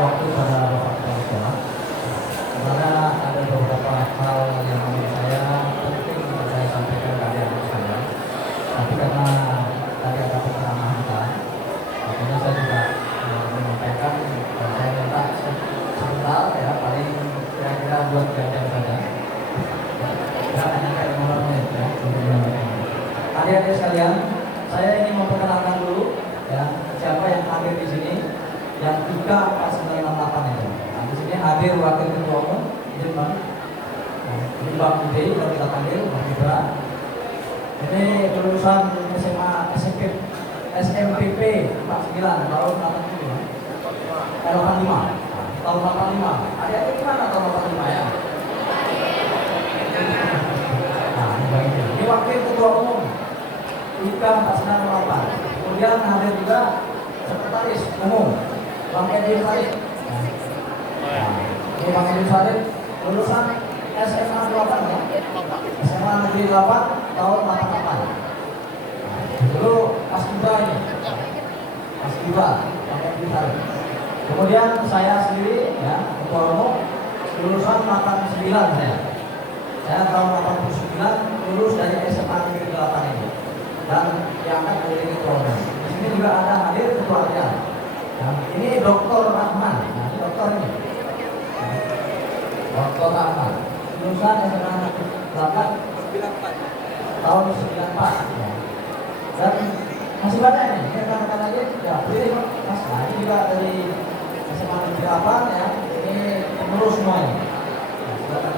waktu pada Bapak Kepala Sekolah, karena ada beberapa hal yang menurut saya penting untuk saya sampaikan ke adik-adik sekalian. Tapi karena tadi ada penceramah kita, makanya saya juga menyampaikan dan saya minta sebentar ya, paling kira-kira 2-3 jam saja. Tidak hanya kayak 15 menit ya untuk menyampaikan. Adik-adik sekalian, saya ingin memperkenalkan dulu ya siapa yang hadir di sini, yang IKA 4968 itu. Nah, di sini hadir wakil ketua umum, izin Bang. Ini Bang Budi, kalau kita panggil Bang Ibra. Ini lulusan SMA SMPP 49 tahun 87. 85. Tahun 85. Adik-adik gimana tahun 85 ya? Nah, ini wakil ketua umum IKA 4968. Kemudian hadir juga sekretaris umum Bang Edi Salib. Nah, ini Bang Edi Salib lulusan SMA 8 ya, SMA Negeri 8 tahun 88. Dulu Mas Ibra ini, Mas Ibra, Bang Edi Salib. Kemudian saya sendiri ya, ketua umum lulusan 89 saya. Saya tahun 89 lulus dari SMA Negeri 8 ini. Dan diangkat menjadi ketua umum. Di sini juga ada hadir ketua harian. Nah, ini Dr. Rahman. Nah, ini dokter ini. Dr. Rahman. Lulusan SMA 8 tahun 94. Ya. Dan masih banyak ini. Ini rekan-rekan lagi. Ya, pilih Mas. Nah, ini juga dari SMA 8 ya. Ini pengurus semua ini. Nah,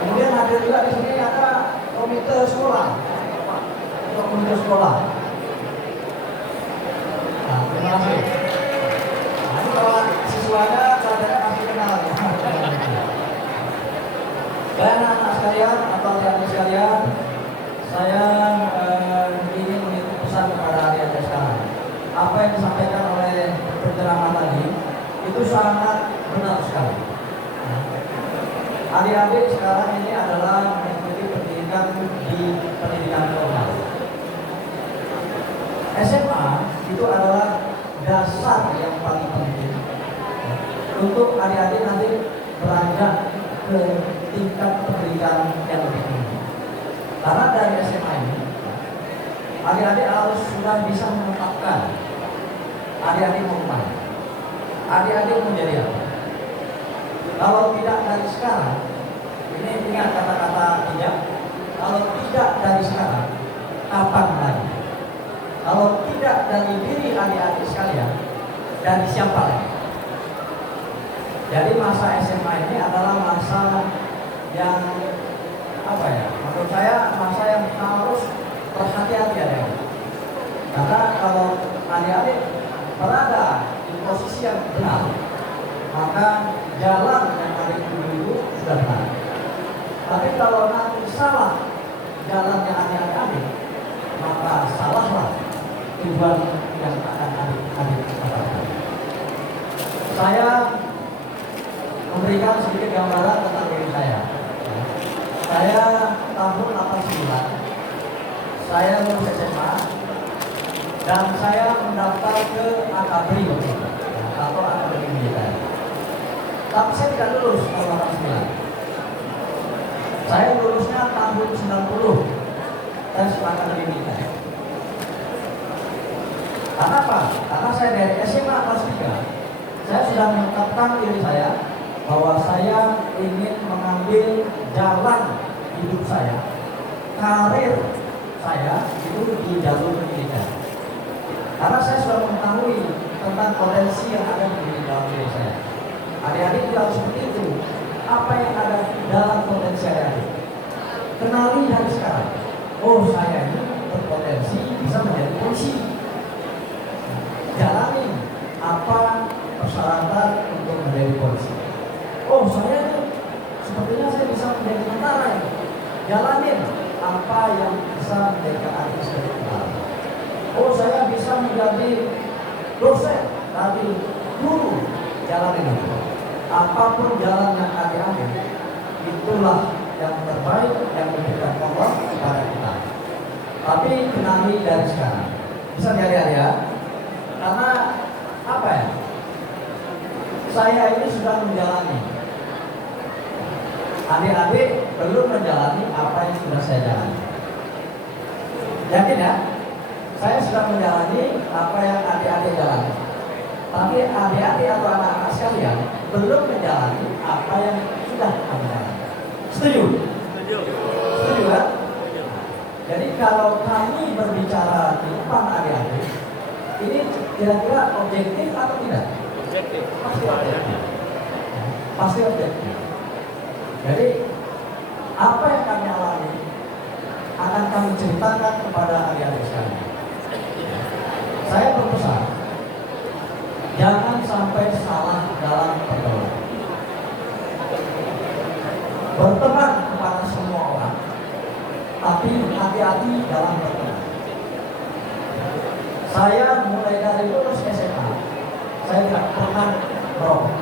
kemudian hadir juga di sini ada komite sekolah. Komite sekolah. Nah, terima kasih. Nah, ini kalau siswanya saya kasih kenal. Dan anak sekalian atau adik-adik sekalian, saya ingin menitip pesan kepada adik-adik sekalian. Apa yang disampaikan oleh penceramah tadi itu sangat benar sekali. Adik-adik sekarang ini adalah mengikuti pendidikan di pendidikan formal. SMA itu adalah dasar yang paling penting untuk adik-adik nanti beranjak ke tingkat pendidikan yang lebih tinggi. Karena dari SMA ini, adik-adik harus sudah bisa menetapkan adik-adik mau kemana, adik-adik mau jadi apa. Kalau tidak dari sekarang, ini ingat kata-kata bijak. Kalau tidak dari sekarang, kapan lagi? Kalau tidak dari diri adik-adik sekalian, dari siapa lagi? Jadi masa SMA ini adalah masa yang apa ya? Menurut saya masa yang harus berhati-hati ya. Karena kalau adik-adik berada di posisi yang benar, maka jalan yang ada di dulu sudah benar. Tapi kalau nanti salah jalan yang adik-adik, maka salahlah tujuan yang akan adik-adik dapatkan. Saya memberikan sedikit gambaran tentang diri saya. Saya tahun 89, saya lulus SMA dan saya mendaftar ke Akabri atau Akademi Militer. Tapi saya tidak lulus tahun 89. Saya lulusnya tahun 90 tes Akademi Militer. Karena apa? Karena saya dari SMA kelas 3, saya sudah menetapkan diri saya bahwa saya ingin mengambil jalan hidup saya, karir saya itu di jalur pendidikan. Karena saya sudah mengetahui tentang potensi yang ada di dalam diri saya. Adik-adik juga seperti itu. Apa yang ada dalam potensi adik-adik? Kenali dari sekarang. Oh, saya ini berpotensi bisa menjadi polisi. Jalani apa persyaratan untuk menjadi polisi. Oh, saya ini sepertinya saya bisa menjadi tentara. Jalanin apa yang bisa menjadikan adik sebagai tentara. Oh, saya bisa menjadi dosen, tadi guru. Jalanin itu. Apapun jalan yang adik-adik, itulah yang terbaik yang diberikan Allah kepada kita. Tapi kenali dari sekarang. Bisa lihat ya. Karena apa ya? saya ini sudah menjalani. Adik-adik belum menjalani apa yang sudah saya jalani. Yakin ya? Saya sudah menjalani apa yang adik-adik jalani. Tapi adik-adik atau anak-anak sekalian belum menjalani apa yang sudah kami jalani. Setuju? Setuju. Setuju kan? Jadi kalau kami berbicara di depan adik-adik, ini kira-kira objektif atau tidak? Objektif. Pasti objektif. Pasti objektif. Jadi apa yang kami alami akan kami ceritakan kepada adik-adik sekalian. Saya berpesan, jangan sampai salah dalam pergaulan. Berteman kepada semua orang, tapi hati-hati dalam berteman. Saya mulai dari lulus SMA, saya tidak pernah merokok.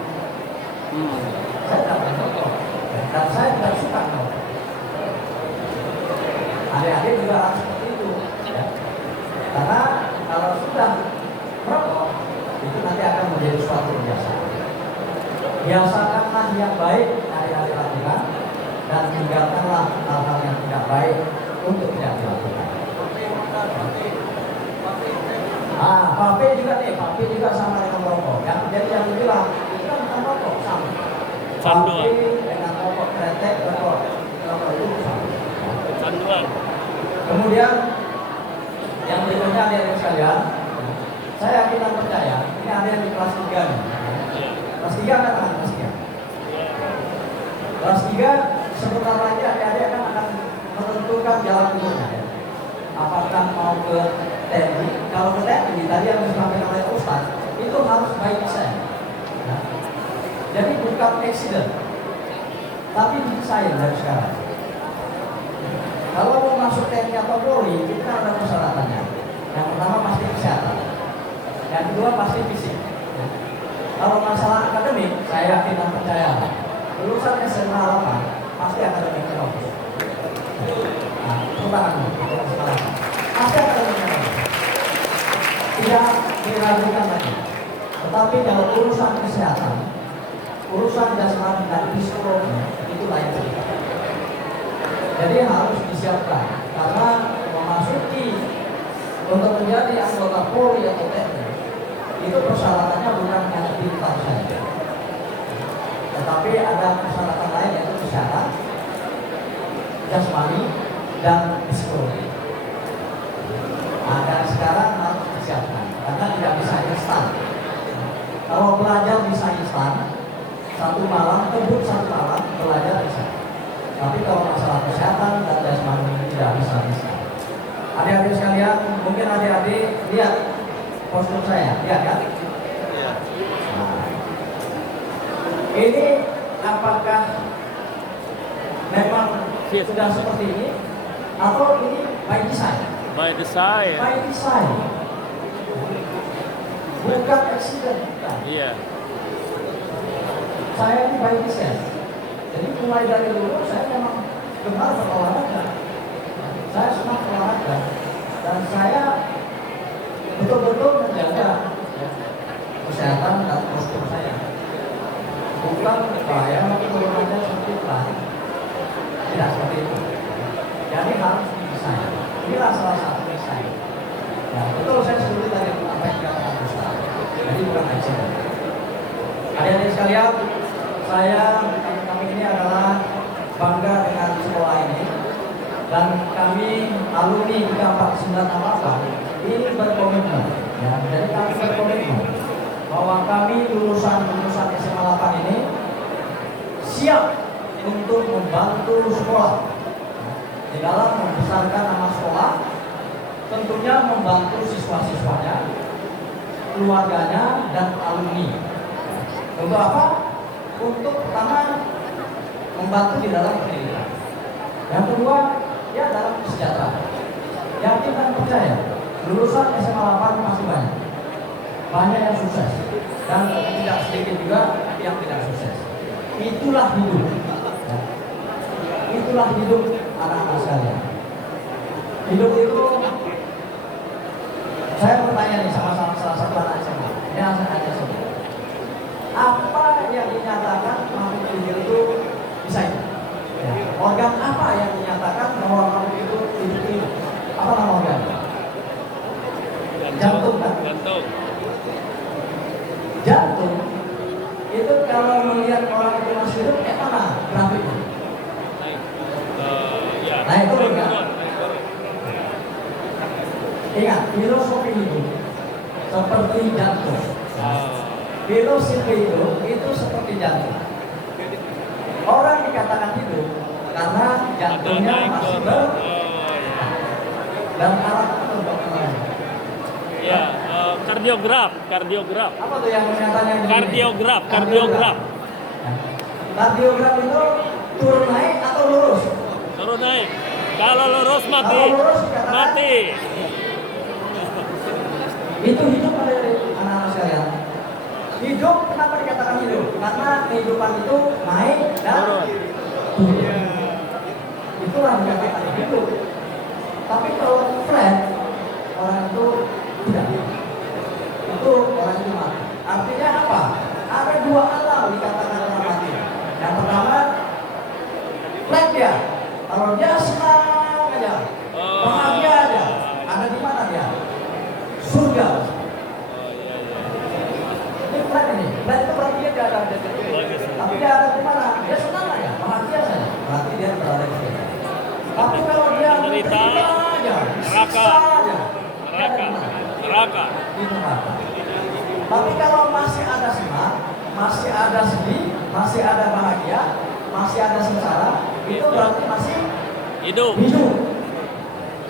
Saya tidak pernah merokok, dan saya tidak suka merokok. Adik-adik juga harus seperti itu, ya. Karena kalau sudah merokok, itu nanti akan menjadi suatu kebiasaan. Biasakanlah yang baik adik-adik lakukan, dan tinggalkanlah hal-hal yang tidak baik untuk tidak dilakukan. Pape juga nih, pape juga sama dengan rokok. Jadi yang bilang itu kan bukan rokok, sama. Pape dengan rokok kretek, rokok itu sama. Canduan. Kemudian yang berikutnya adik-adik sekalian, saya yakin dan percaya ini ada yang di kelas 3 nih. Kelas 3 kan kelas 3. Kelas 3 sebentar lagi adik-adik akan menentukan jalan hidupnya. Apakah mau ke TNI? Kalau ke TNI tadi yang disampaikan oleh Ustaz itu harus by design. Ya. Jadi bukan accident, tapi desain dari sekarang. Kalau mau masuk TNI atau Polri, itu kan ada persyaratannya. Yang pertama pasti kesehatan, yang kedua pasti fisik. Ya. Kalau masalah akademik, saya yakin dan percaya lulusan SMA 8 pasti akademik bagus. Nah, pertahanan pasti akademik bagus. Tidak diragukan lagi. Tetapi kalau urusan kesehatan, urusan jasmani dan psikologi itu lain cerita. Jadi harus disiapkan karena memasuki untuk menjadi anggota Polri atau TNI itu persyaratannya bukan hanya pintar saja, tetapi ada persyaratan lain yaitu kesehatan, jasmani dan psikologi. Nah, dan sekarang harus disiapkan karena tidak bisa instan. Kalau belajar bisa instan, satu malam kebut satu malam belajar bisa. Tapi kalau masalah kesehatan dan jasmani tidak bisa instan. Adik-adik sekalian, mungkin adik-adik lihat postur saya, lihat kan? Iya. Nah, ini apakah memang sudah seperti ini atau ini by design? By design. By design. Bukan accident. Bukan. Iya. Saya ini by design. Jadi mulai dari dulu saya memang gemar berolahraga. Saya senang olahraga dan saya betul-betul menjaga kesehatan dan postur saya. Bukan saya olahraga seperti itu. Tidak seperti itu. Jadi harus didesain. Inilah salah satu desain. Ya, betul saya setuju tadi apa yang dikatakan Ustaz. Jadi bukan accident. Adik-adik sekalian, kami ini adalah bangga dengan sekolah ini dan kami alumni 34968 ini berkomitmen. Ya, jadi kami berkomitmen bahwa kami lulusan SMA 8 ini siap untuk membantu sekolah di dalam membesarkan nama sekolah, tentunya membantu siswa-siswanya, keluarganya dan alumni. Untuk apa? Untuk pertama membantu di dalam pendidikan. Yang kedua, ya dalam kesejahteraan. Yakin dan percaya, lulusan SMA 8 masih banyak. Banyak yang sukses dan tidak sedikit juga yang tidak sukses. Itulah hidup. Ya. Itulah hidup anak-anak sekalian. Hidup itu, saya bertanya nih sama salah satu anak SMA. Ini anak SMA. Apa organ apa yang menyatakan bahwa kamu itu hidup? Apa nama organ? Jantung kan? Jantung itu kalau melihat orang itu masih hidup, mana grafiknya? Naik turun kan? Ingat, filosofi hidup seperti jantung. Filosofi hidup itu seperti jantung. Orang dikatakan hidup karena jantungnya masih dan alat kedokteran. Ya, kardiograf. Apa tuh yang menyatakan Kardiograf. Kardiograf itu turun naik atau lurus? Turun naik. Kalau lurus mati. Kalau lurus dikatakan Mati. Itu hidup pada anak-anak sekalian. Hidup kenapa dikatakan hidup? Karena kehidupan itu naik dan turun. Itulah dikatakan hidup. Tapi kalau flat, orang itu tidak. Itu orang itu mati. Artinya apa? Ada dua alam dikatakan orang mati. Yang pertama, flat dia. Kalau dia senang aja, bahagia aja. Ada di mana dia? Surga. Ini flat ini. Flat itu berarti dia tidak ada. Tapi dia ada di mana? Dia senang aja, bahagia saja. Berarti dia berada di sini. Tapi kalau dia menderita aja, neraka. Di neraka. Tapi kalau masih ada senang, masih ada sedih, masih ada bahagia, masih ada sengsara, itu berarti masih Hidup.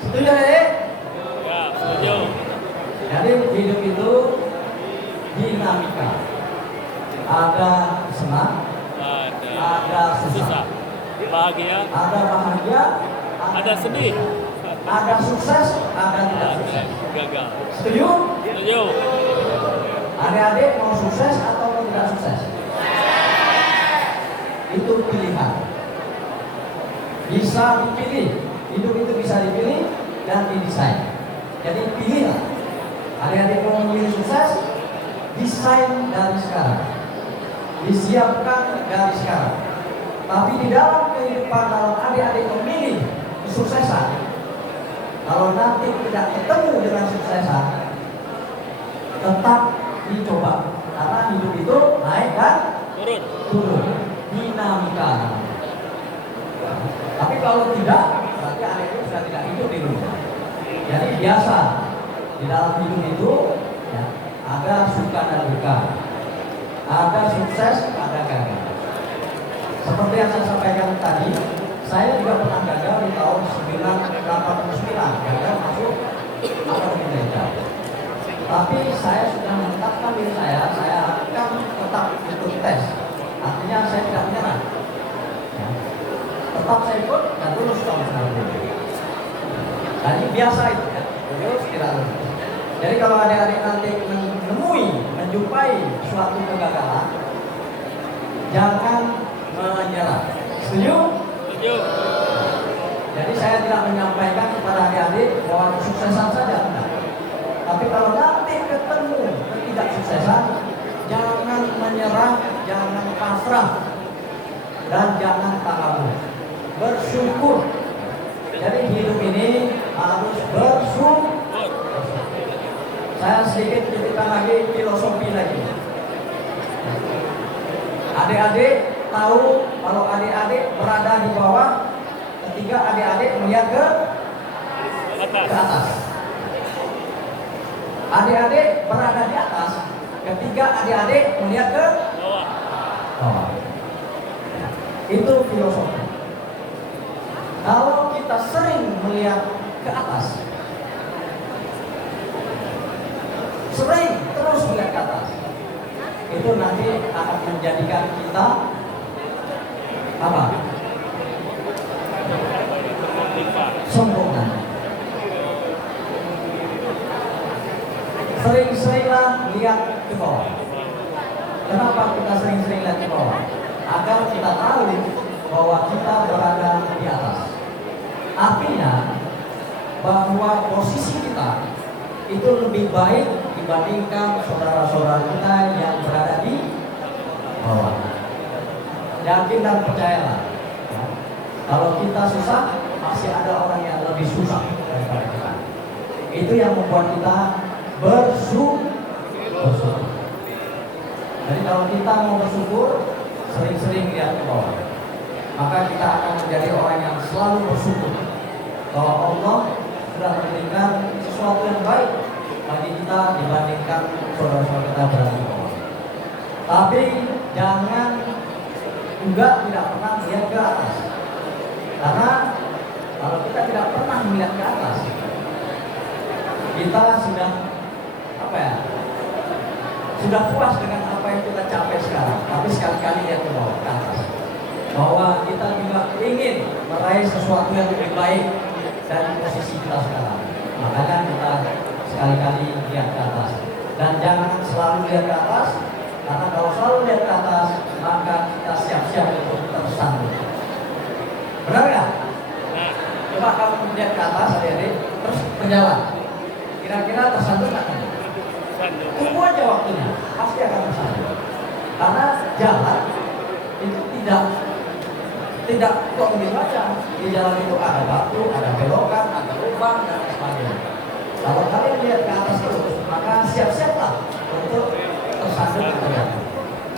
Setuju ya? Ya, setuju. Jadi hidup itu dinamika. Ada senang, ada susah, Bahagia. ada bahagia, Ada sedih. ada sukses, ada tidak sukses. Gagal. Setuju? Setuju. Adik-adik mau sukses atau mau tidak sukses? Itu pilihan. Bisa dipilih. Hidup itu bisa dipilih dan didesain. Jadi pilihlah. Adik-adik mau memilih sukses, desain dari sekarang. Disiapkan dari sekarang. Tapi di dalam kehidupan kalau adik-adik memilih kesuksesan, kalau nanti tidak ketemu dengan suksesan, tetap dicoba. Karena hidup itu naik dan turun. Dinamika. Tapi kalau tidak, berarti adik itu sudah tidak hidup di dunia. Jadi biasa di dalam hidup itu ya, ada suka dan duka, ada sukses, ada gagal. Seperti yang saya sampaikan tadi, saya juga pernah gagal di tahun 1989, gagal masuk akademi gereja. Tapi saya sudah menetapkan diri saya akan tetap ikut tes. Artinya saya tidak menyerah. Ya. Tetap saya ikut dan lulus tahun 1990. Jadi biasa itu ya, lulus tidak lulus. Jadi kalau adik-adik nanti menjumpai suatu kegagalan, jangan menyerah. Setuju? Setuju. Jadi saya tidak menyampaikan kepada adik-adik bahwa kesuksesan saja enggak. Tapi kalau nanti ketemu ketidaksuksesan, jangan menyerah, jangan pasrah, dan jangan takabur. Bersyukur. Jadi hidup ini harus bersyukur. Saya sedikit cerita lagi filosofi lagi. Adik-adik tahu kalau adik-adik berada di bawah ketika adik-adik melihat ke atas. Adik-adik berada di atas ketika adik-adik melihat ke bawah. Itu filosofi. Kalau kita sering melihat ke atas, sering terus melihat ke atas, itu nanti akan menjadikan kita apa? Sombong. Sering-seringlah lihat ke bawah. Kenapa kita sering-sering lihat ke bawah? Agar kita tahu bahwa kita berada di atas. Artinya bahwa posisi kita itu lebih baik dibandingkan saudara-saudara kita yang berada di bawah. Yakin dan percayalah, Kalau kita susah, masih ada orang yang lebih susah daripada kita. Itu yang membuat kita bersyukur. Jadi kalau kita mau bersyukur, sering-sering lihat ke bawah, maka kita akan menjadi orang yang selalu bersyukur bahwa Allah sudah memberikan sesuatu yang baik bagi kita dibandingkan saudara-saudara kita berada di bawah. Tapi jangan juga tidak pernah melihat ke atas, karena kalau kita tidak pernah melihat ke atas, kita sudah sudah puas dengan apa yang kita capai sekarang. Tapi sekali-kali lihat ke bawah, ke atas, bahwa kita juga ingin meraih sesuatu yang lebih baik dari posisi kita sekarang. Makanya kita sekali-kali lihat ke atas, dan jangan selalu lihat ke atas, karena kalau selalu lihat ke atas, maka kita siap-siap untuk tersandung. Benar nggak? Coba kamu melihat ke atas, adik-adik, terus berjalan. Kira-kira tersandung nggak? Tunggu aja waktunya, pasti akan tersandung. Karena jalan itu tidak kok begitu aja. Di jalan itu ada batu, ada belokan, ada lubang, dan sebagainya. Kalau kalian lihat ke atas terus, maka siap-siaplah untuk tersandung atau jatuh.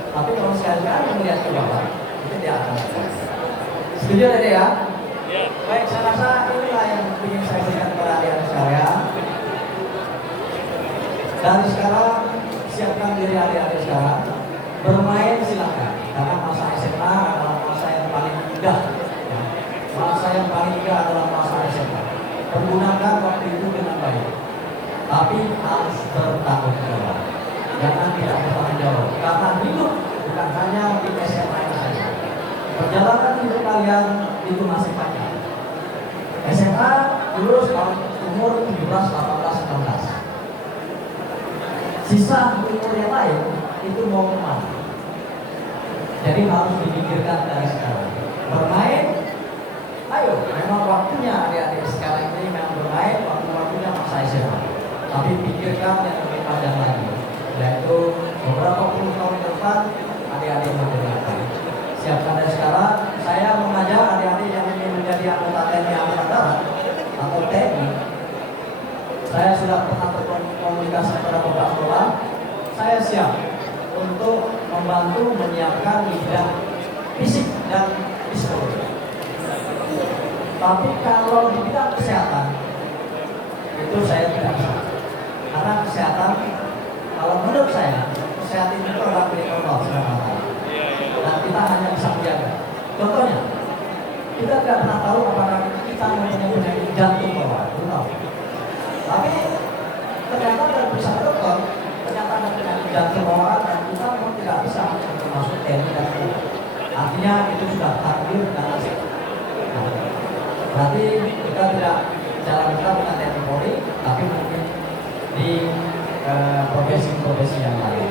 Tapi kalau sekali-kali melihat ke bawah, itu dia akan terjadi. Setuju tadi ya? Baik, saya rasa inilah yang ingin saya berikan kepada adik-adik sekalian. Dari sekarang, siapkan diri adik-adik sekarang. Bermain silakan, karena masa SMA adalah masa yang paling indah. Masa yang paling indah adalah masa SMA. Pergunakan waktu itu dengan baik, tapi harus bertanggung jawab. Jangan tidak bertanggung jawab, karena hidup bukan hanya di SMA saja. Perjalanan hidup kalian itu masih panjang. SMA lulus umur 17, 18, 19. Sisa umur yang lain itu mau kemana? Jadi harus dipikirkan dari sekarang. Bermain, ayo, memang waktunya adik-adik sekarang ini memang bermain, waktunya masa SMA. Tapi pikirkan yang lebih panjang lagi, yaitu beberapa puluh tahun ke depan adik-adik menjadi apa? Siapkan dari sekarang. Saya mengajak adik-adik yang ingin menjadi anggota TNI Angkatan Darat atau TNI. Saya sudah pernah berkomunikasi pada beberapa sekolah. Saya siap untuk membantu menyiapkan bidang fisik dan psikologi. Tapi kalau di bidang kesehatan itu saya tidak bisa, karena kesehatan, kalau menurut saya, kesehatan itu adalah milik Allah SWT, dan kita hanya bisa menjaga. Contohnya, kita tidak pernah tahu apakah kita mempunyai penyakit jantung bawaan, tapi ternyata dari periksa dokter, ternyata ada penyakit jantung bawaan dan kita pun tidak bisa masuk TNI dan polri. Artinya itu sudah takdir dan nasib. Berarti kita tidak jalan kita dengan TNI Polri, tapi mungkin di profesi-profesi yang lain.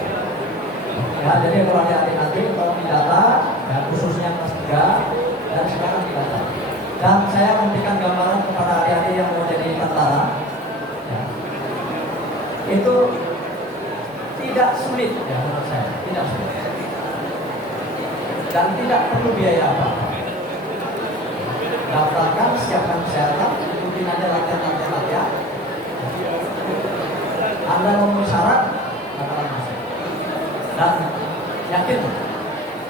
Ya, jadi kalau adik-adik nanti kalau didata, ya, khususnya kelas 3 dan sekarang didata. Dan saya memberikan gambaran kepada adik-adik yang mau jadi tentara. Ya. Itu tidak sulit, ya menurut saya, tidak sulit. Dan tidak perlu biaya apa-apa. Daftarkan, siapkan kesehatan, ikutin aja latihan-latihan. Anda memenuhi syarat, bakalan masuk. Dan yakin,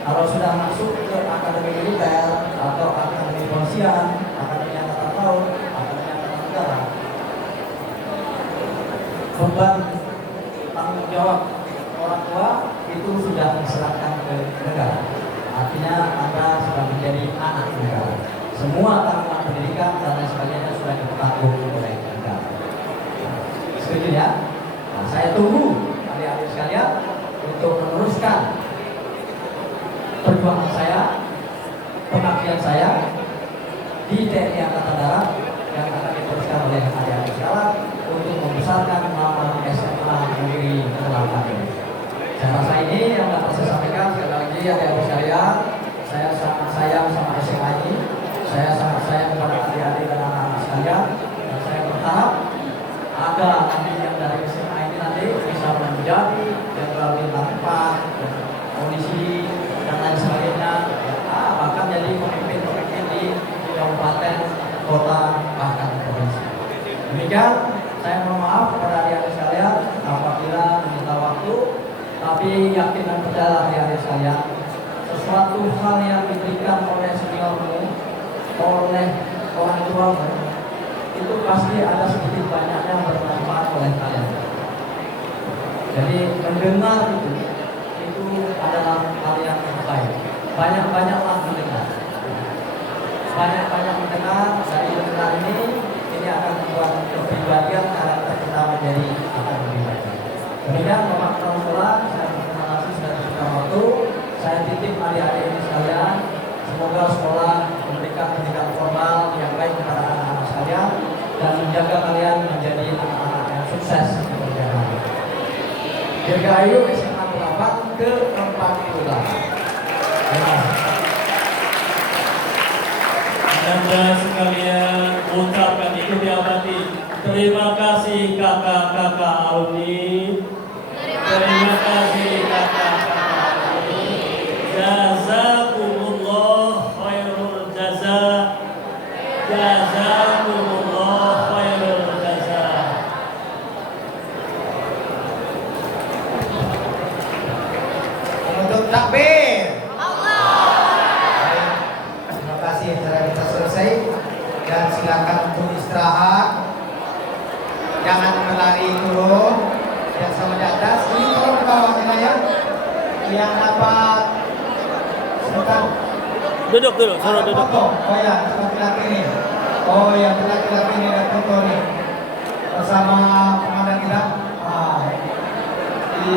kalau sudah masuk ke akademi militer atau akademi polisian, akademi angkatan laut, akademi angkatan udara, beban tanggung jawab orang tua itu sudah diserahkan ke negara. Artinya Anda sudah menjadi anak negara. Semua tanggungan pendidikan dan lain sebagainya sudah ditanggung oleh negara. Setuju ya? Nah, saya tunggu adik-adik sekalian untuk meneruskan perjuangan saya, pengabdian saya di TNI Angkatan Darat yang akan diteruskan oleh adik-adik sekalian untuk membesarkan nama SMA Negeri Kelapa ini. Saya rasa ini yang dapat saya sampaikan. Sekali lagi adik-adik sekalian, saya sangat sayang sama SMA ini. Saya sangat sayang kepada adik-adik dan anak-anak sekalian, dan saya berharap ada nanti yang dari SMA ini nanti bisa menjadi jenderal bintang 4, polisi dan lain sebagainya, bahkan jadi pemimpin-pemimpin di Demikian, saya mohon maaf kepada adik-adik sekalian apabila meminta waktu, tapi yakin dan percaya adik-adik sekalian, sesuatu hal yang diberikan oleh seniormu, oleh orang tuamu, itu pasti ada sedikit banyaknya yang bermanfaat oleh kalian. Jadi mendengar itu adalah hal yang baik. Banyak-banyaklah mendengar. Banyak-banyak mendengar dari mendengar ini akan membuat kepribadian karakter kita menjadi akan lebih baik. Demikian Bapak Kepala Sekolah, saya terima kasih sudah diberikan waktu. Saya titip adik-adik ini sekalian, semoga sekolah memberikan pendidikan formal yang baik kepada anak-anak sekalian dan menjaga kalian menjadi anak-anak yang sukses di perjalanan. Dirgahayu SMA 8 ke-48. Anda sekalian ucapkan itu diabadi. Terima kasih kakak-kakak alumni. Terima kasih kakak-kakak alumni. Jazakumullah khairul jaza. Jazakumullah khairul jaza. Untuk takbir. Terima kasih, acara kita selesai dan silakan untuk istirahat. Jangan berlari turun. Yang sama di atas ini tolong ke bawah kita ya. Yang dapat silakan. Duduk dulu, suruh Ada duduk. foto. Oh ya, laki-laki ini. Oh ya, laki-laki ini ada foto nih bersama komandan kita.